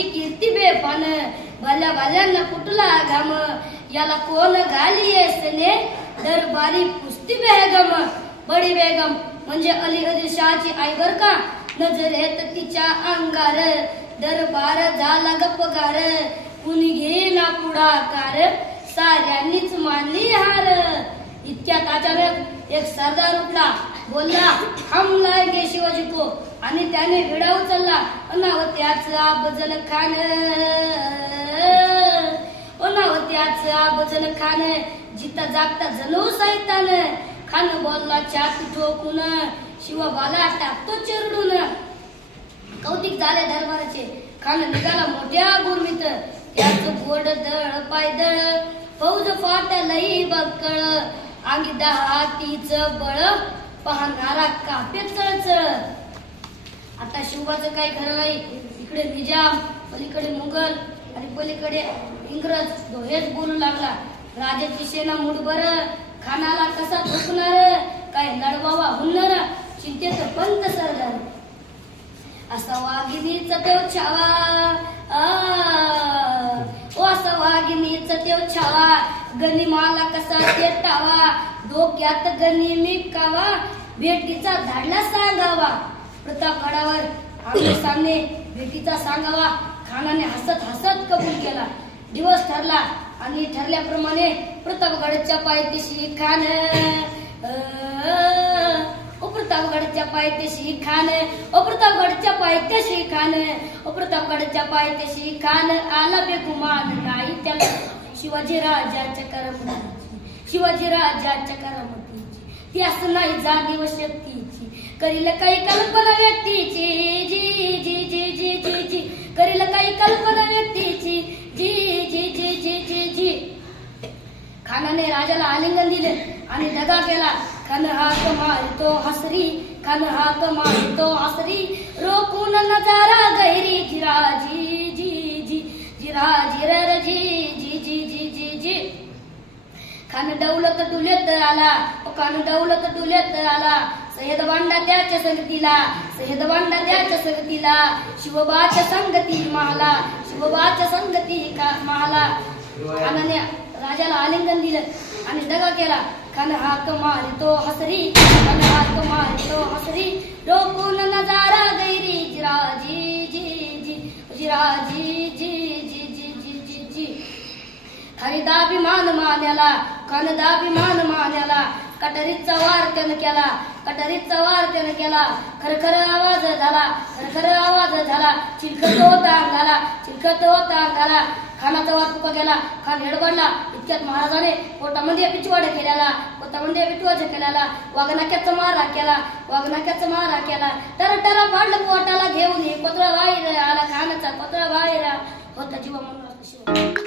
शिवाची कीर्ती बेफान भल्या भल्यांना कुठला घाम याला कोण घाली सने दरबारी पुस्ती बेगम बडी बेगम म्हणजे अली आदिलशाहची आई बर का नजरेत तिच्या अंगार दरबार झाला गपगार कुणी घेना पुढाकार साऱ्यांनीच मानली हार इतक्यात अचानक एक सरदार उठला बोलला हम लाएंगे शिवाजी को आणि त्याने विडा उचलला अनावत्याचा बजल खान अनावत्याचा बजल खान जिता जागता जणू सैतान खान बोलला छाती ठोकून शिवबाला टाकतो चिरडून कौतिक झाले दरबाराचे खान निघाला मोठ्या गुरमीत त्याच गोड दळ पायदळ फौज फाटलई बक्कळ अंगी दहातीच बळ पाहणारा कापे चळचळ आता शिवबाचं काही खरं नाही इकडे निजाम पलीकडे मुघल आणि पलीकडे इंग्रज हेच बोलू लागला राजाची सेना मुठभर खानाला कसा ठोकणार काय लढवावा हुन्नर चिंतेत पंत सरदार असा वाघिणीचा देव छावा असा वाघिणीचा देव छावा गनिमाला कसा चेतावा डोक्यात गनिमी कावा भेटीचा धाडला सांगावा प्रतापगडावर आमने सामने भेटीचा सांगावा खानाने हसत हसत कबूल केला दिवस ठरला आणि ठरल्याप्रमाणे प्रतापगडच्या पायथ्याशी खान प्रतापगडच्या पायथ्याशी खान प्रतापगडच्या पायथ्याशी खान प्रतापगडच्या पायथ्याशी खान आला बेगुमान नाही त्याला शिवाजी राजाच्या करमणुकीची शिवाजी राजाच्या करमणुकीची ती असं नाही जाणीव शक्तीची करील काही कल्पना व्यक्तीची जी जी जी जी जी जी करील काही कल्पना व्यक्तीची जी जी जी जी जी जी खानाने राजाला आलिंगन दिले आणि दगा केला खान हात मारतो हसरी खान हात मारतो हसरी रोखून नजारा गैरी जिराजी जी जी जिराजी रर जी जी जी जी जी जी खान दौलत डुलेत आला खान दौलत डुलेत आला सह्यद वांडा त्याच्या संगतीला सह्यद वांडा त्याच्या संगतीला शिवबाच्या संगती महाला शिवबाच्या संगती महाला खानाने राजाला आलिंगन दिलं आणि दगा केला खान हाक मारतो हसरी खान हाक मारतो हसरी रोखून नजारा गैरी जिराजी जी जी जिराजी जी जी जी जी जी जी हरिदाभिमान मान्याला खानदाभिमान मान्याला कटरीचा वार त्यानं केला कटरीचा वार त्यानं केला खरखर आवाज झाला खरखर आवाज झाला चिलखत होता अंगाला चिलखत होता अंगाला खानाचा वार तुका गेला खान हेडबडला इतक्यात महाराजाने पोटामध्ये पिचवाड केल्याला पोटामध्ये पिटवाज केल्याला वाघनाक्याचा मारा केला वाघनाक्याचा मारा केला टरा पाडलं पोटाला घेऊन पत्र बाहेर आला खानाचा पत्र बाहेर होता जीवा म्हणून